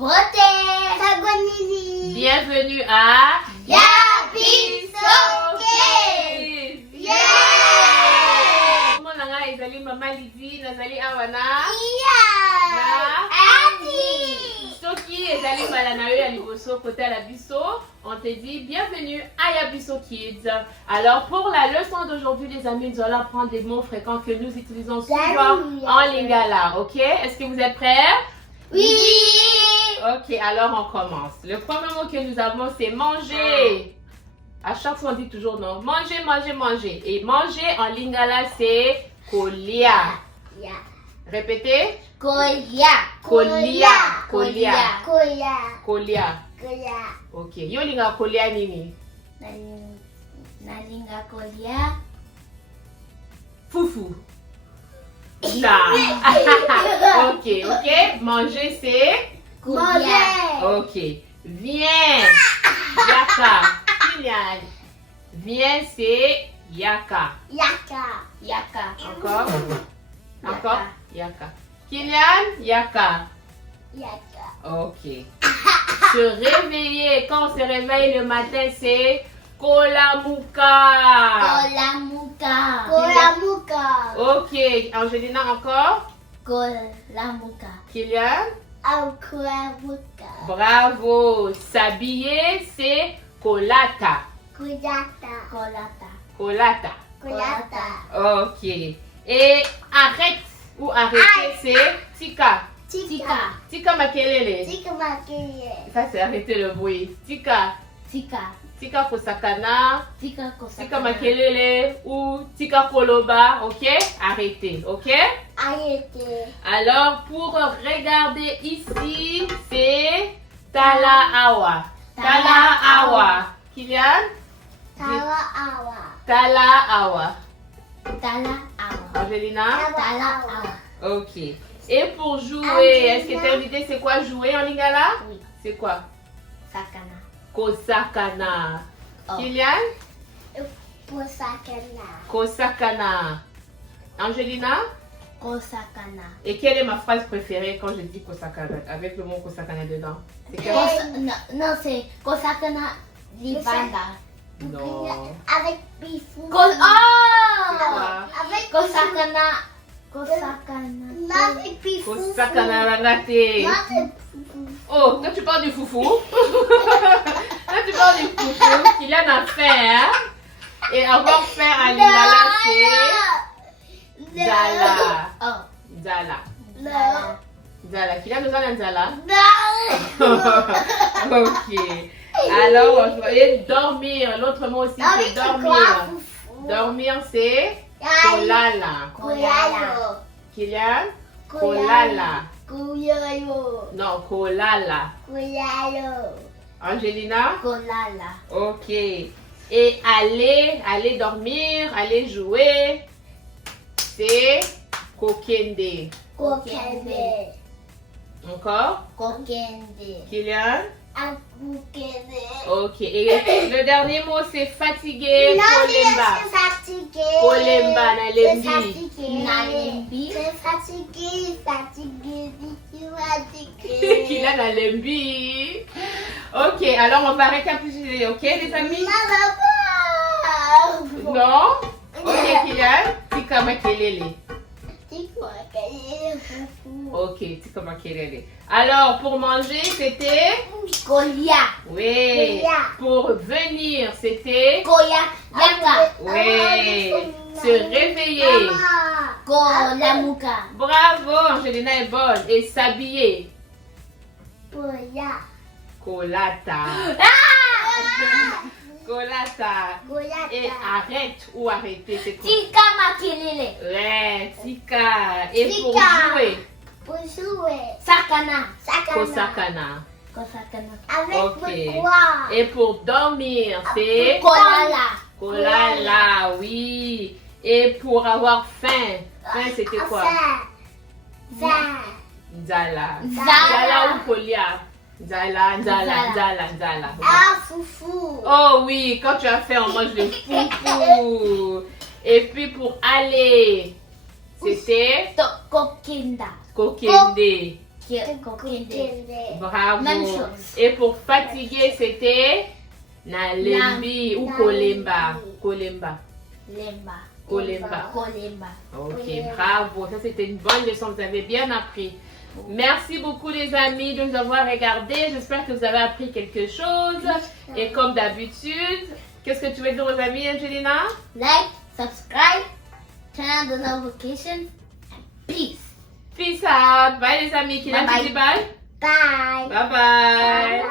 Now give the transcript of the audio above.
Beauté. Bienvenue à Yabisoke. Yeah! Comment on a ezali Maman Lydie, nazali awana. Soki ezali mbala na yo ya liboso côté la biso, on te dit bienvenue à Yabiso Kids. Alors pour la leçon d'aujourd'hui les amis, nous allons apprendre des mots fréquents que nous utilisons souvent en lingala, ok? Est-ce que vous êtes prêts? Oui. Ok, alors on commence. Le premier mot que nous avons c'est manger. À chaque fois on dit toujours non. Manger, manger, manger. Et manger en lingala c'est kolia. Répétez. Kolia. Kolia. Kolia. Kolia. Kolia. Kolia. Ok. Yo linga kolia nini? Nalinga kolia. Foufou. Non. Ok, ok. Manger c'est? Kolia. Ok. Viens. Yaka. Kylian. Viens c'est yaka. Yaka. Yaka. Encore. Encore. Yaka. Kylian, yaka. Yaka. Ok. Se réveiller. Quand on se réveille le matin, c'est kolamuka. Kolamuka. Kolamuka. Ok. Angelina, encore. Kolamuka. Kylian. Kolamuka. Bravo. S'habiller, c'est kolata. Kolata. Kolata. Kolata. Kolata. Ok. Et arrête ou arrêter, c'est tika. Tika. Tika makelele. Tika makeye. Ça, c'est arrêter le bruit. Tika. Tika. Tika kosakana. Tika kosaka. Tika makelele ou tika koloba. Ok? Arrêtez. Ok? Arrêtez. Alors, pour regarder ici, c'est tala awa. Tala awa. Kylian? Tala awa. Tala awa. Tala awa. Angelina? Tala awa. Ok. Et pour jouer, est-ce que tu as une idée c'est quoi jouer en lingala? Oui. C'est quoi? Sakana. Kosakana. Oh. Kylian? Kosakana. Kosakana. Angelina? Kosakana. Et quelle est ma phrase préférée quand je dis kosakana? Avec le mot kosakana dedans. C'est quelle? Non, c'est Kosakana Livanda. Non. Avec Bifou. quoi? Avec Kosakana. Kosakana. Avec Bifou. Kosakana rangate. Oh, toi tu parles du foufou. Toi tu parles du foufou. Kylian a faim, hein? Et avoir faim à lingala c'est Zala. Oh. Zala. Non. Zala. Kylian nous a un Zala. Non. Ok. Alors, on voyait dormir. L'autre mot aussi, c'est dormir. Dormir, c'est kolala. Kolala. Kylian? Kolala. Kolala. Non, kolala. Kolala. Angelina? Kolala. Ok. Et aller dormir, aller jouer, c'est kokende. Kokende. Encore? Kokende. Kylian? Kokende. Ok. Et le dernier mot, c'est fatigué. Kolemba. Fatigué. Kolemba na lembi. Nalembi. C'est fatigué, fatigué, fatigué. Kylian na lembi. Ok, alors on va récapituler, ok les amis? Non? Ok Kylian, tika makelele. Ok, tika makelele. Alors pour manger, c'était? Kolia. Oui. Kolia. Pour venir, c'était? Koya. Yaka. Oui. Se réveiller. Kolamuka. Bravo, Angelina est bonne. Et s'habiller? Koya. Kolata. Kolata. Et arrête ou arrêter, c'est quoi? Tika makelele. Ouais, tika. Et pour Tika. jouer? Pour jouer. Sakana. Kosakana. Kosakana. Ok. Avec quoi? Et pour dormir, c'est? Kolala. Kolala, oui. Et pour avoir faim, faim c'était quoi? Faim. Nzala. Nzala. Nzala ou kolia? Nzala, nzala, nzala, nzala. Ah, foufou. Oh oui, quand tu as faim, on mange le foufou. Et puis pour aller, c'était? Kokenda. Kokende. Kokende. Bravo. Même chose. Et pour fatigué, c'était Nalembi ou Kolemba. Kolemba. Lemba. Kolemba. Kolemba. Ok, bravo. Ça, c'était une bonne leçon. Vous avez bien appris. Merci beaucoup, les amis, de nous avoir regardés. J'espère que vous avez appris quelque chose. Et comme d'habitude, qu'est-ce que tu veux dire aux amis, Angelina? Like, subscribe, turn on the notifications, and peace. Peace out. Bye, les amis. Qui Bye a dit bye? Bye. Bye bye. Bye.